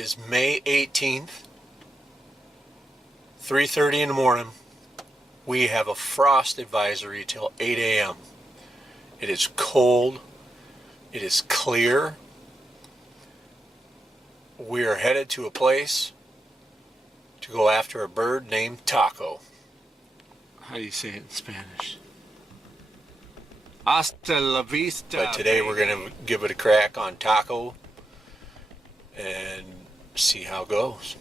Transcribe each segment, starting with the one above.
is May 18th, 3:30 in the morning. We have a frost advisory till 8 a.m. It is cold. It is clear. We are headed to a place to go after a bird named Taco. How do you say it in Spanish? Hasta la vista. But today we're going to give it a crack on Taco and see how it goes.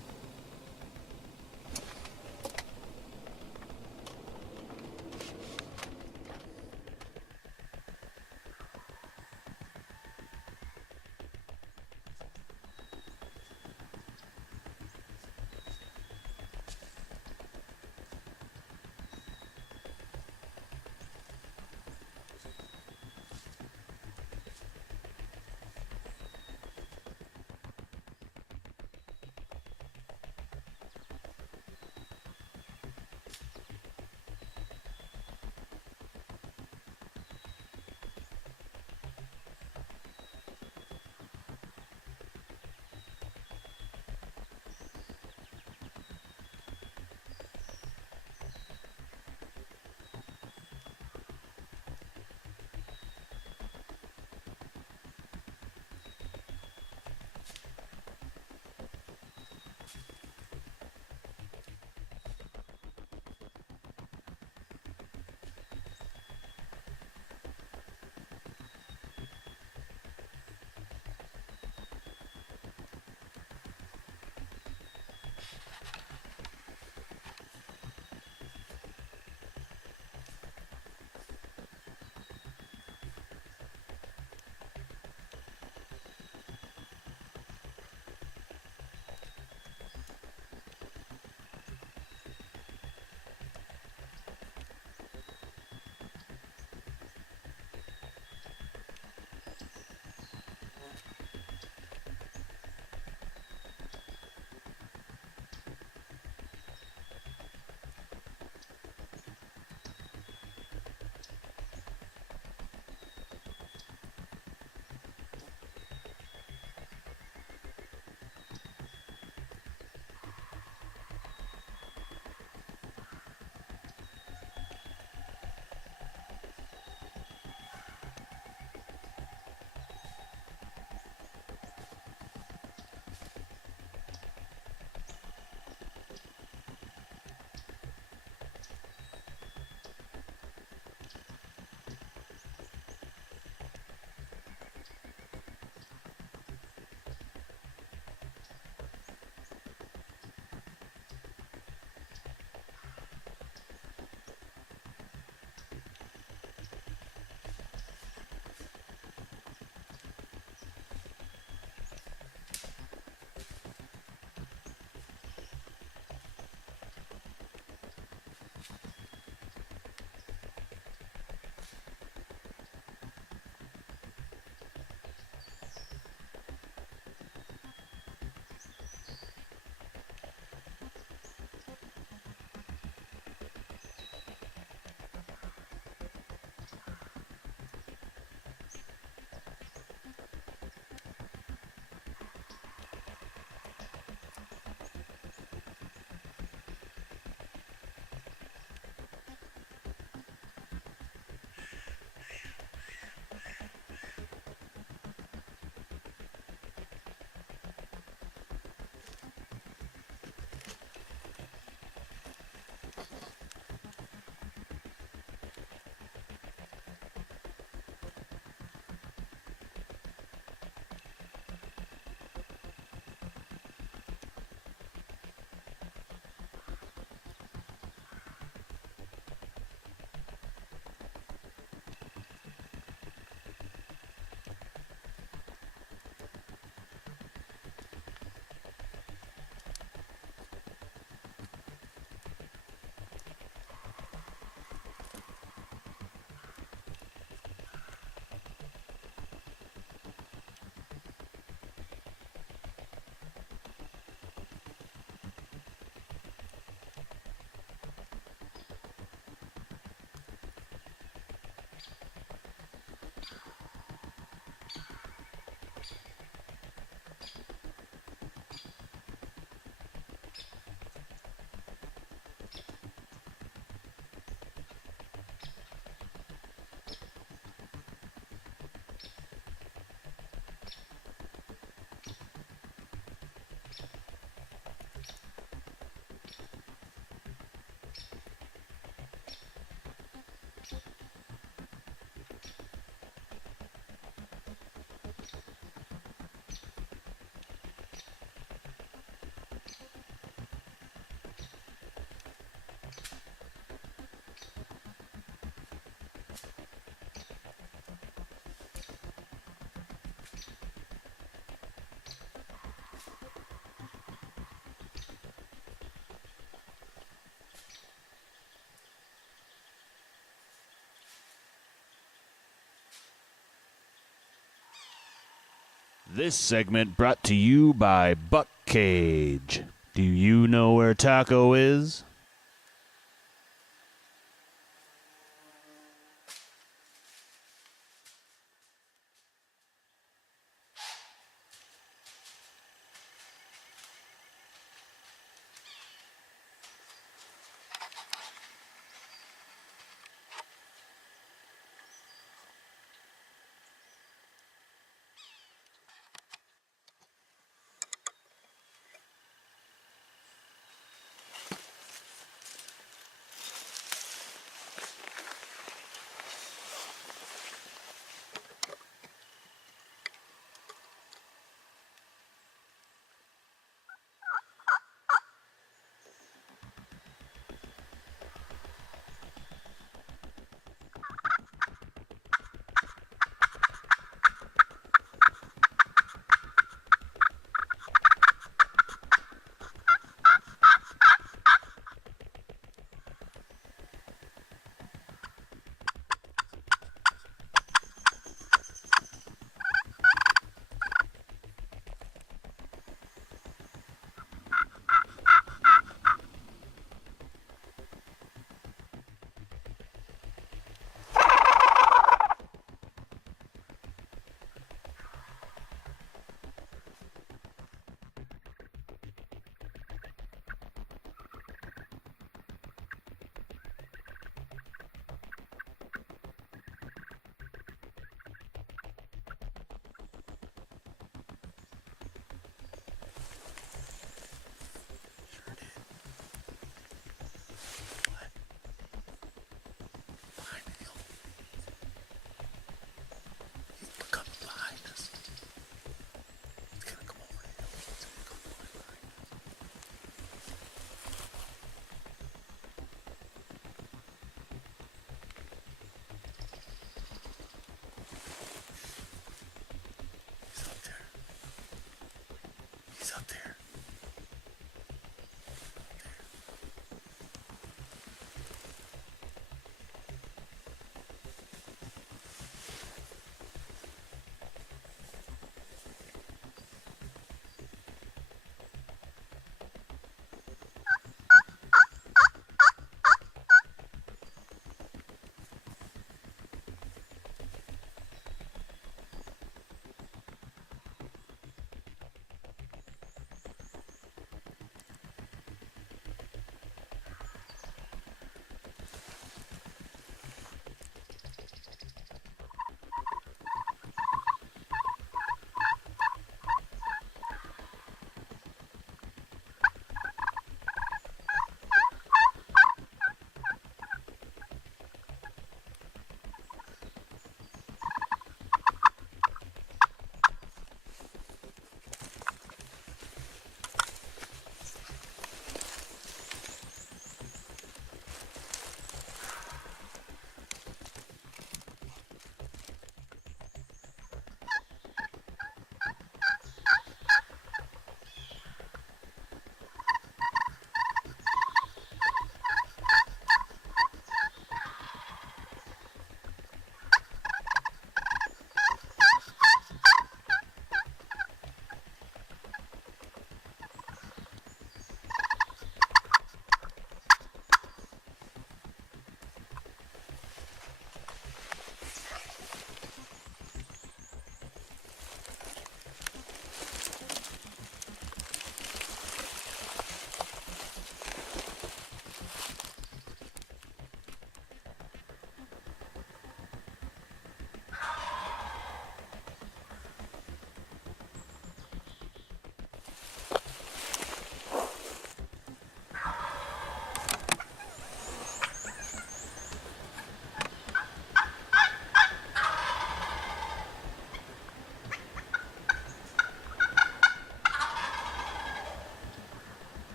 This segment brought to you by Buck Cage. Do you know where Taco is?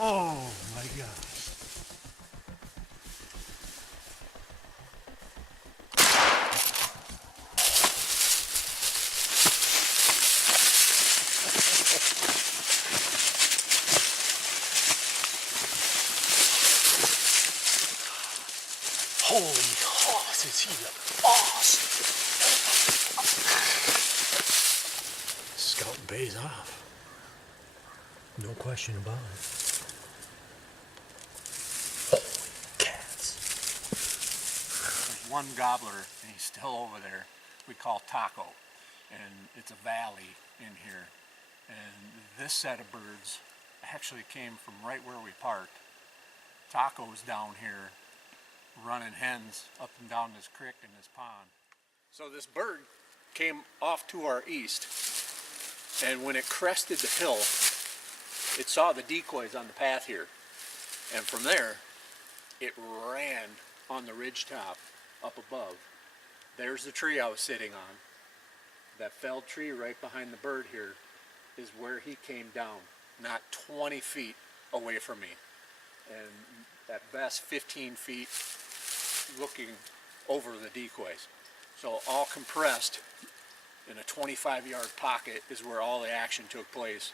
Oh my gosh. Holy hoss, is he the boss? Scouting pays off. No question about it. Holy cats. There's one gobbler, and he's still over there, we call Taco. And it's a valley in here. And this set of birds actually came from right where we parked. Taco's down here running hens up and down this creek and this pond. So this bird came off to our east, and when it crested the hill, it saw the decoys on the path here. And from there, it ran on the ridge top up above. There's the tree I was sitting on. That felled tree right behind the bird here is where he came down, not 20 feet away from me. And that best 15 feet looking over the decoys. So all compressed in a 25-yard pocket is where all the action took place.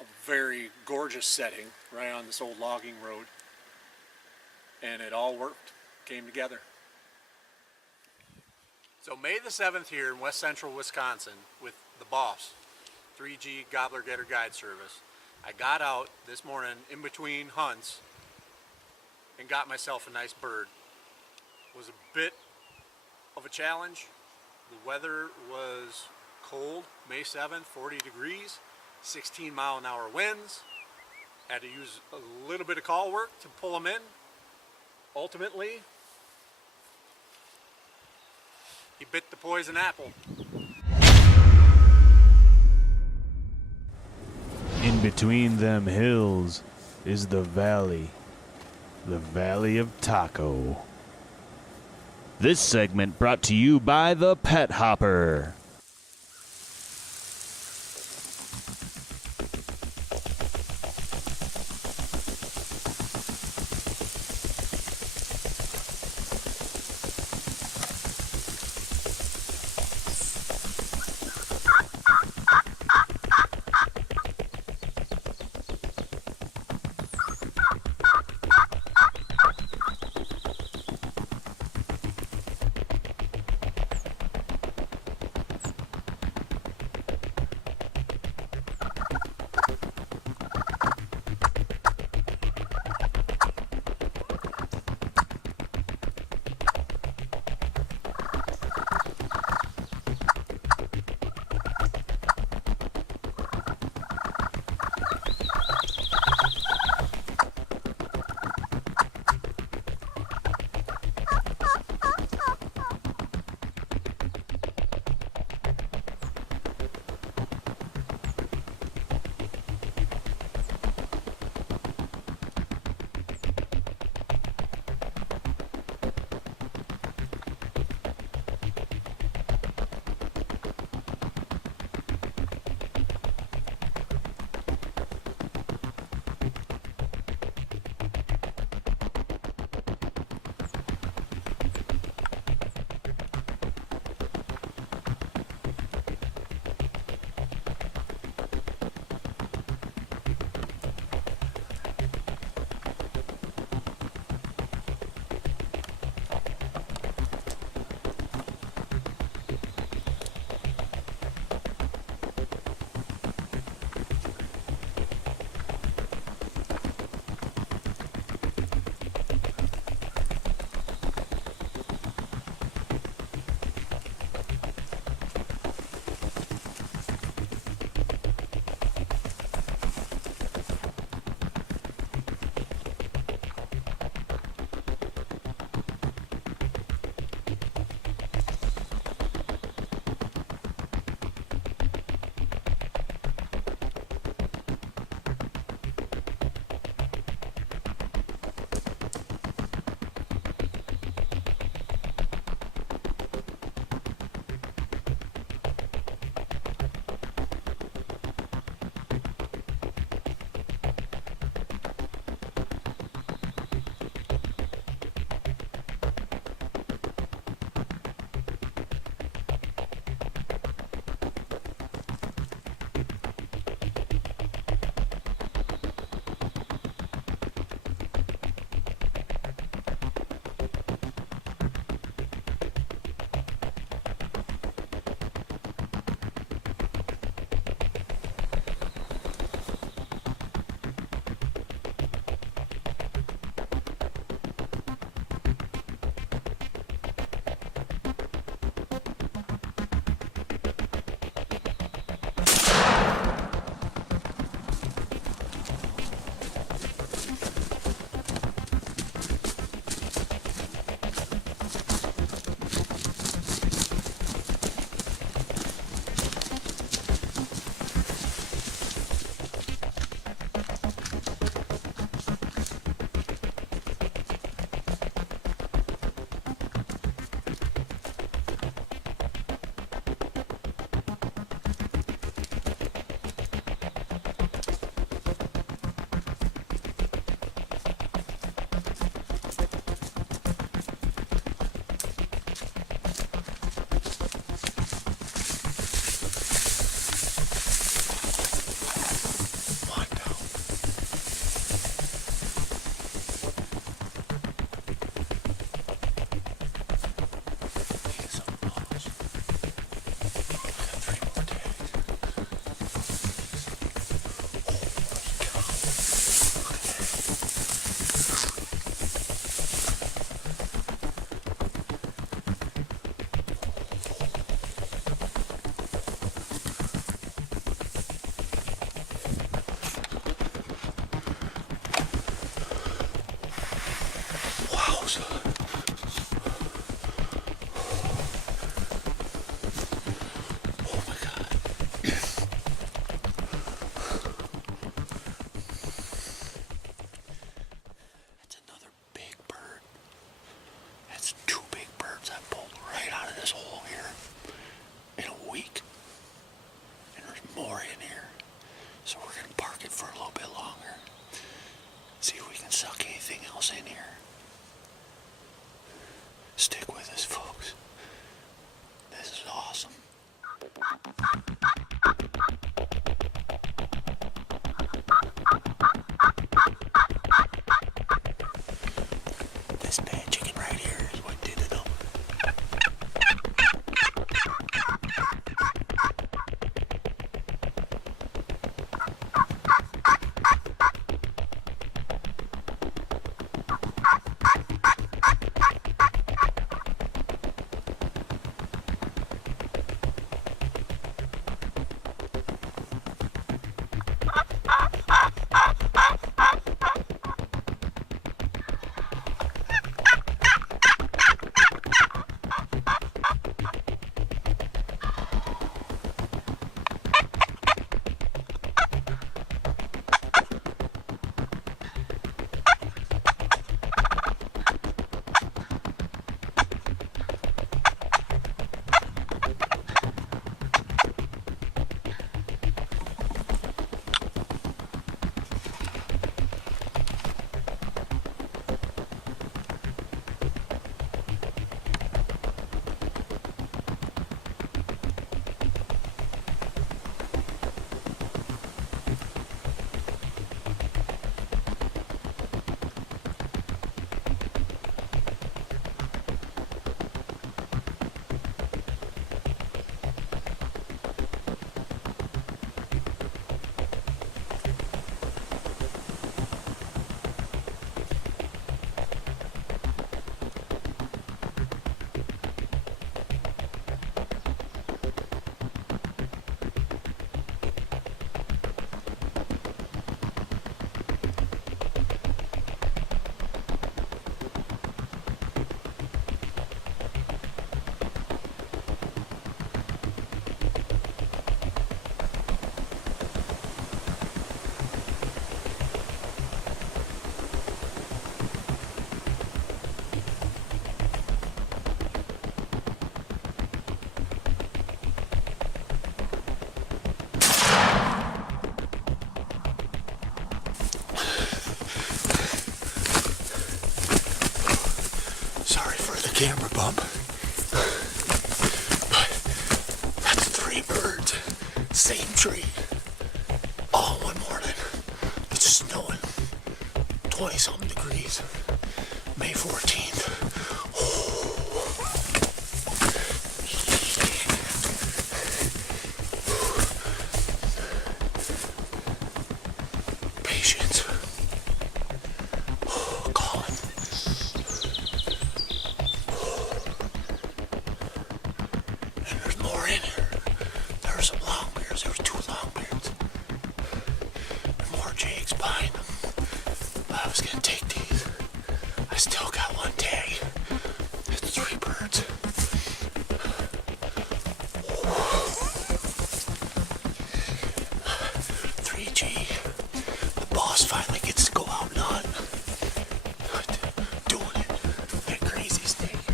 A very gorgeous setting right on this old logging road. And it all worked, came together. So May the 7th here in west central Wisconsin with the Boss 3G Gobbler Getter Guide Service. I got out this morning in between hunts and got myself a nice bird. It was a bit of a challenge. The weather was cold, May 7th, 40 degrees, 16-mile-an-hour winds. Had to use a little bit of call work to pull them in. Ultimately, he bit the poison apple. In between them hills is the valley of Taco. This segment brought to you by the Pet Hopper. close. Oh my God. That's another big bird. That's two big birds I pulled right out of this hole here in a week. And there's more in here. So we're going to park it for a little bit longer. See if we can suck anything else in here. Stick with us, folks. This is awesome. This bad chicken right here is what did it up. Camera bump. But that's 3 birds. Same tree. All one morning. It's snowing. 20-something degrees. May 14th. Patience. Colin. And there's more in here. There were some longbeards. There were 2 longbeards. And more jigs behind them. But I was gonna take these. I still got 1 tag. It's 3 birds. 3G. The boss finally gets to go out and hunt. Doing it. That crazy snake.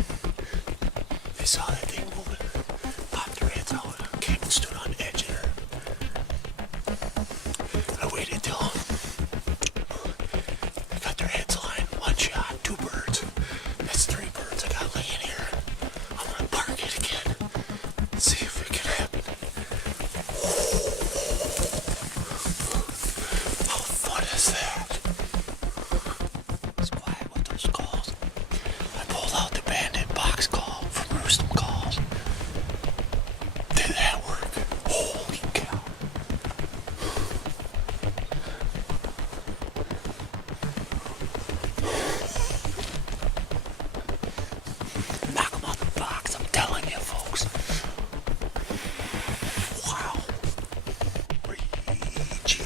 They saw that thing moving. Popped their heads out. Came and stood on the edge of there. I waited till they got their heads aligned. 1 shot, 2 birds. That's 3 birds I got laying here. I'm gonna park it again. See if it can happen. How fun is that? It's quiet with those calls. I pulled out the bandit box call from Roostum Calls. Did that work? Holy cow. Knock them out the box, I'm telling you, folks. Wow. Reach.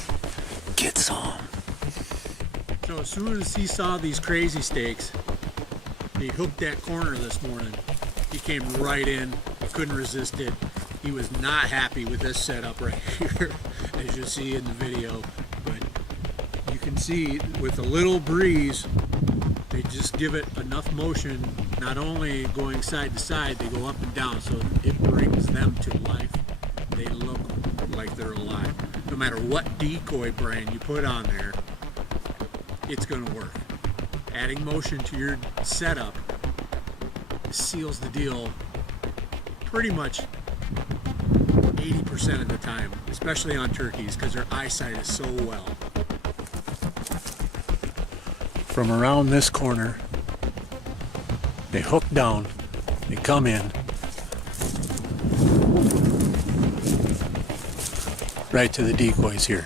Get some. So as soon as he saw these crazy steaks, He hooked that corner this morning. He came right in. I couldn't resist it. He was not happy with this setup right here, as you see in the video. But you can see with a little breeze, they just give it enough motion, not only going side to side, they go up and down, so it brings them to life. They look like they're alive. No matter what decoy brand you put on there, it's going to work. Adding motion to your setup seals the deal pretty much 80% of the time, especially on turkeys, because their eyesight is so well. From around this corner, they hook down, they come in, right to the decoys here.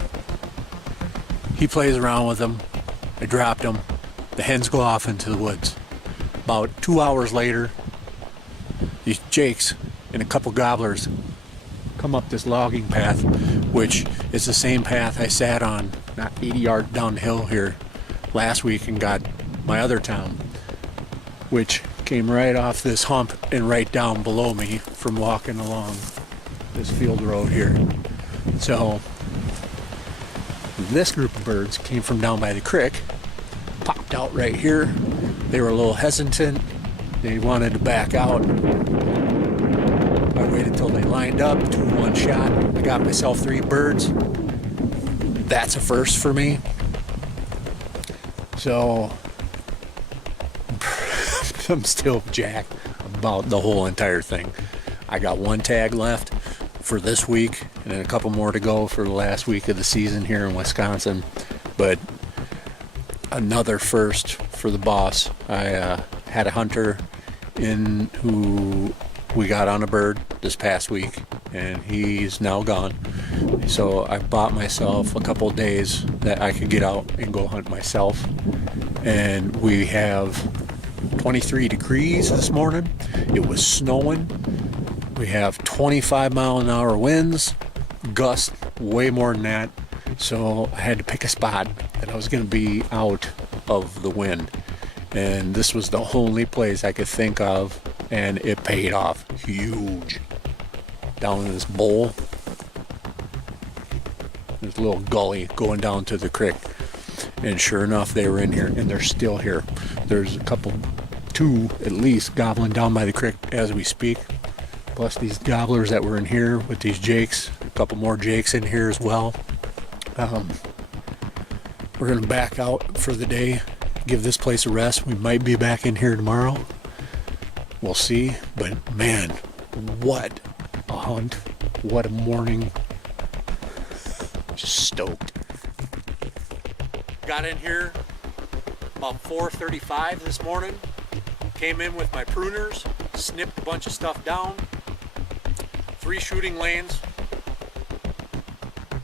He plays around with them. I dropped them. The hens go off into the woods. About 2 hours later, these jakes and a couple gobblers come up this logging path, which is the same path I sat on, not 80 yards downhill here last week and got my other tom, which came right off this hump and right down below me from walking along this field road here. So this group of birds came from down by the creek, popped out right here. They were a little hesitant. They wanted to back out. I waited till they lined up, 2 in 1 shot. I got myself 3 birds. That's a first for me. So I'm still jacked about the whole entire thing. I got 1 tag left for this week and then a couple more to go for the last week of the season here in Wisconsin. But another first for the boss. I had a hunter in who we got on a bird this past week and he's now gone. So I bought myself a couple days that I could get out and go hunt myself. And we have 23 degrees this morning. It was snowing. We have 25-mile-an-hour winds, gusts way more than that. So I had to pick a spot that I was going to be out of the wind. And this was the only place I could think of, and it paid off huge. Down in this bowl, there's a little gully going down to the creek. And sure enough, they were in here, and they're still here. There's a couple, 2 at least, gobbling down by the creek as we speak. Plus these gobblers that were in here with these jakes. A couple more jakes in here as well. We're going to back out for the day, give this place a rest. We might be back in here tomorrow. We'll see. But man, what a hunt. What a morning. Just stoked. Got in here about 4:35 this morning. Came in with my pruners, snipped a bunch of stuff down. 3 shooting lanes.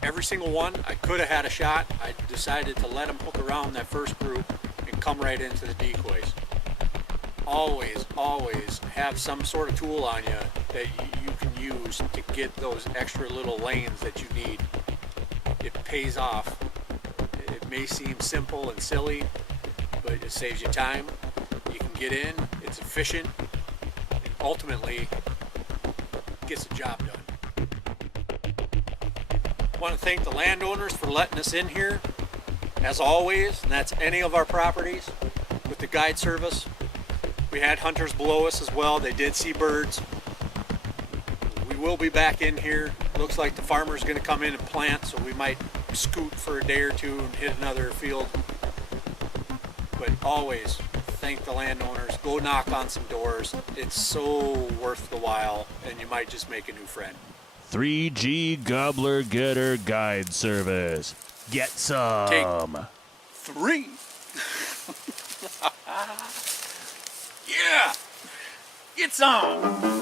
Every single one, I could have had a shot. I decided to let them hook around that first group and come right into the decoys. Always, always have some sort of tool on you that you can use to get those extra little lanes that you need. It pays off. It may seem simple and silly, but it saves you time. You can get in, it's efficient, and ultimately gets the job done. I want to thank the landowners for letting us in here, as always, and that's any of our properties with the guide service. We had hunters below us as well. They did see birds. We will be back in here. Looks like the farmer's going to come in and plant, so we might scoot for a day or 2 and hit another field. But always thank the landowners. Go knock on some doors. It's so worth the while, and you might just make a new friend. 3G Gobbler Getter Guide Service. Get some. Take 3. Yeah. Get some.